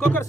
Cockers.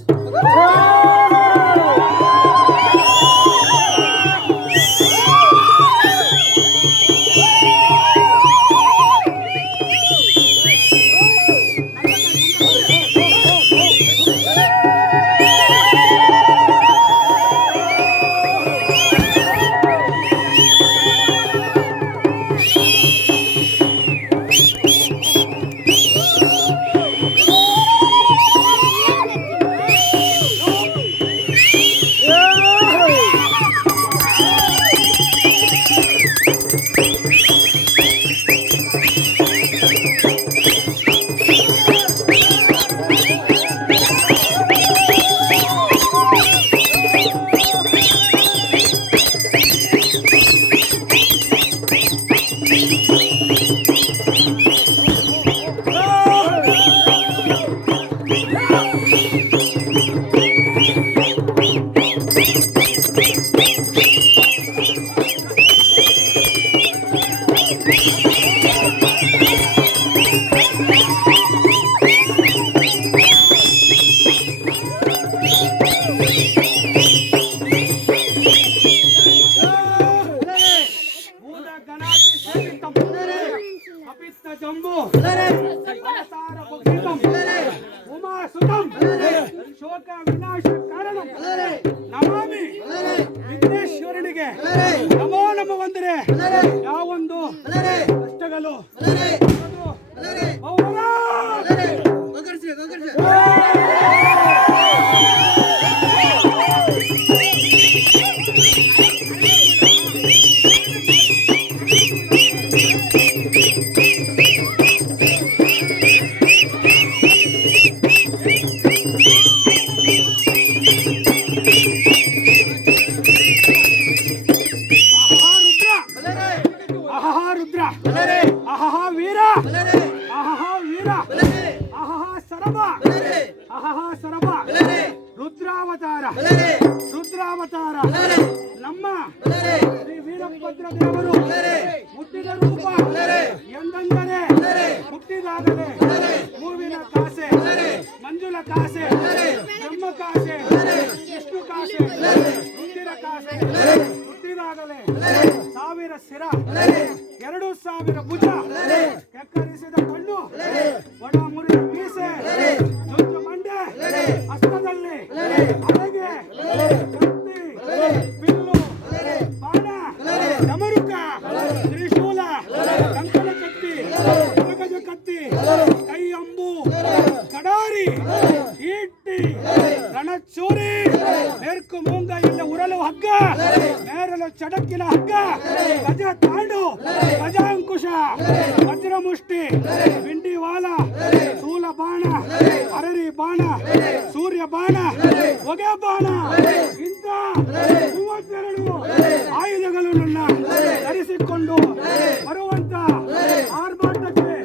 ಜಂಬು Uma ಸುತಂ ಶೋಕ ವಿನಾಶ ಕಾರಣಂ ನಮಾಮಿ ವಿಘ್ನೇಶ್ವರನಿಗೆ ನಮೋ ನಮ ವಂದನೆ. ಯಾವೊಂದು ಕಷ್ಟಗಳು ರುದ್ರಾವತಾರ ನಮ್ಮ ಶ್ರೀ ವೀರಭದ್ರ ದೇವರು ಹುಟ್ಟಿದ ರೂಪ ಎಂದಂದರೆ ಹುಟ್ಟಿದಾಗಲೇ ಹೂವಿನ ಕಾಸೆ, ಮಂಜುಳ ಕಾಸೆ, ಬ್ರಹ್ಮ ಕಾಸೆ, ವಿಷ್ಣು ಕಾಸೆ, ರುಂದಿರ ಕಾಸೆ. ಹುಟ್ಟಿದಾಗಲೇ 1000 ಶಿರ, 2000 ಭುಜ, ಕೆಕ್ಕರಿಸಿದ ಕಣ್ಣು, ಒಡ ಮುರಿದ ಮೀಸೆ, ಜೊಂದು ಮಂಡೆ, ಹಸ್ತದಲ್ಲಿ ಅಲೆಗೆ, ಕತ್ತಿ, ಬಿಲ್ಲು, ಬಾಣ, ಡಮರುಕ, ತ್ರಿಶೂಲ, ಕಂಕಣ ಕತ್ತಿ, ಕರಗಜ ಕತ್ತಿ, ಕೈ ಅಂಬು, ಕಡಾರಿ, ಈಟಿ, ರಣಚೂರಿ, ನೆರ್ಕು ಮೂಂಗ ಇಲ್ಲ ಉರಲು ಹಗ್ಗ, ನೇರಲು ಚಡಕ್ಕಿನ ಹಗ್ಗ, ಗಜ ತಾಂಡು, ಗಜಾಂಕುಶ, ವಜ್ರಮುಷ್ಟಿ, ಬಿಂಡಿವಾಲ, ಶೂಲ ಬಾಣ, ಅರರಿ ಬಾಣ, ಸೂರ್ಯ ಬಾಣ, ಹೊಗೆ ಬಾಣ, ಇಂಥ 32 ಆಯುಧಗಳನ್ನು ಧರಿಸಿಕೊಂಡು ಬರುವಂತ ಆರ್ಭಾಟಕ್ಕೆ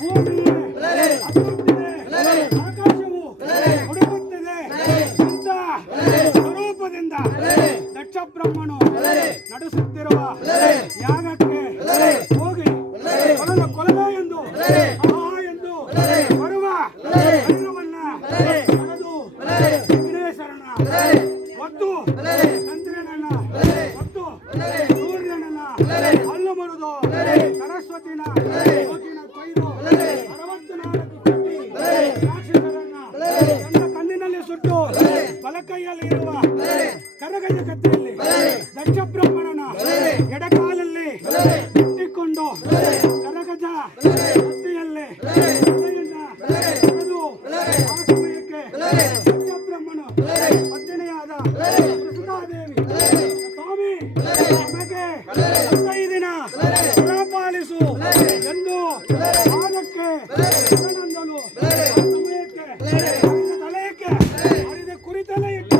ಭೂಮಿಯೇ ಹತ್ತುತ್ತಿದೆ, ಆಕಾಶವು ಹುಡುಕುತ್ತಿದೆ. ಇಂಥ ಸ್ವರೂಪದಿಂದ ದಕ್ಷ ಬ್ರಹ್ಮನು ನಡೆಸುತ್ತಿರುವ ಯಾಗಕ್ಕೆ ಹೋಗಿ ಕೊಲದ ಎಂದು ಎಂದು ಬರುವ ಭೈರವನ್ನ ಪಡೆದು ವಿಘ್ನೇಶ್ವರನ ಮತ್ತು ಚಂದ್ರನನ್ನ ಮತ್ತು ಸೂರ್ಯನನ್ನ ಹಲ್ಲು ಮುರಿದು ಸರಸ್ವತಿನ ಸೋಕಿನ ಕೊಯ್ದು 64 ಕೋಟಿ ರಾಕ್ಷಸರನ್ನ ತನ್ನ ಕಣ್ಣಿನಲ್ಲಿ ಸುಟ್ಟು ಬಲಕೈಯಲ್ಲಿ ಇರುವ ಕರಗಜ ಕತ್ತಿಯಲ್ಲಿ ದಕ್ಷ ಬ್ರಹ್ಮಣನ ಎಡಕಾಲಲ್ಲಿ ಇಟ್ಟಿಕೊಂಡು ಕರಗಜ ಕತ್ತಿಯಲ್ಲಿ ತಲೆಯನ್ನ ತೆಗೆದು ಆ ಸಮಯಕ್ಕೆ ದಕ್ಷ ಬ್ರಹ್ಮನು ಪತ್ನಿಯಾದ ಕೃಷ್ಣಾದೇವಿ, ಸ್ವಾಮಿ ನಮಗೆ 15 ದಿನ ಪಾಲಿಸು ಎಂದು ಪಾದಕ್ಕೆ ಶರಣಂದಲು. ಆ ಸಮಯಕ್ಕೆ ಹರಿದ ತಲೆಯಕ್ಕೆ ಹರಿದ ಕುರಿತಲೆ ಇಟ್ಟು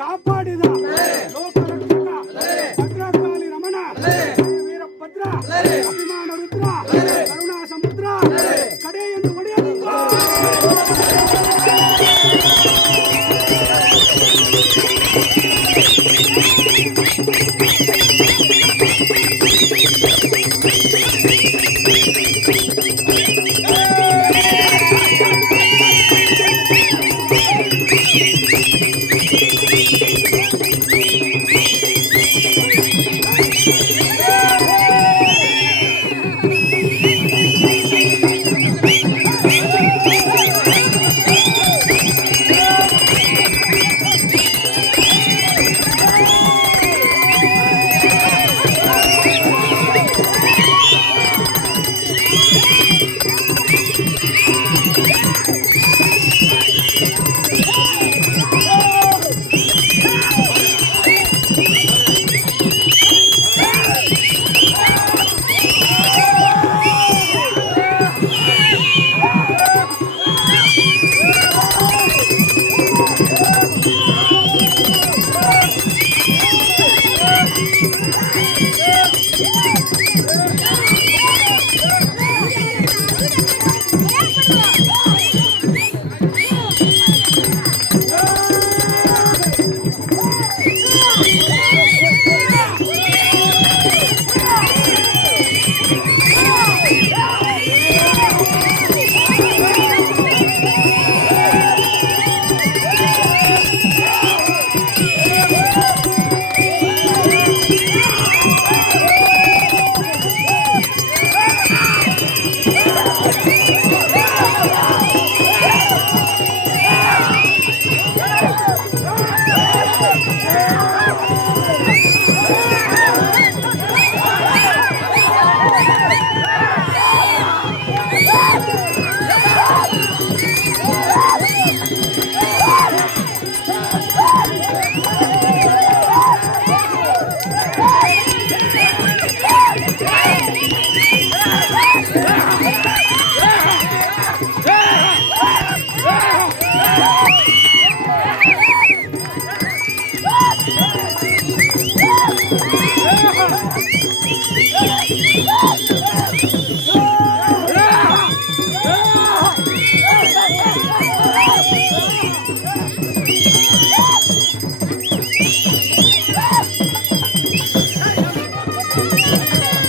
ಕಾಪಾಡಿದ ಲೋಕರಕ್ಷಕ ಭದ್ರಕಾಳಿ ರಮಣ ವೀರಭದ್ರ ಅಭಿಮಾನ ರುದ್ರ ಕರುಣಾ ಸಮುದ್ರ ಕಡೆಯನ್ನು ಒಡೆಯಲು ಠಠಠಠ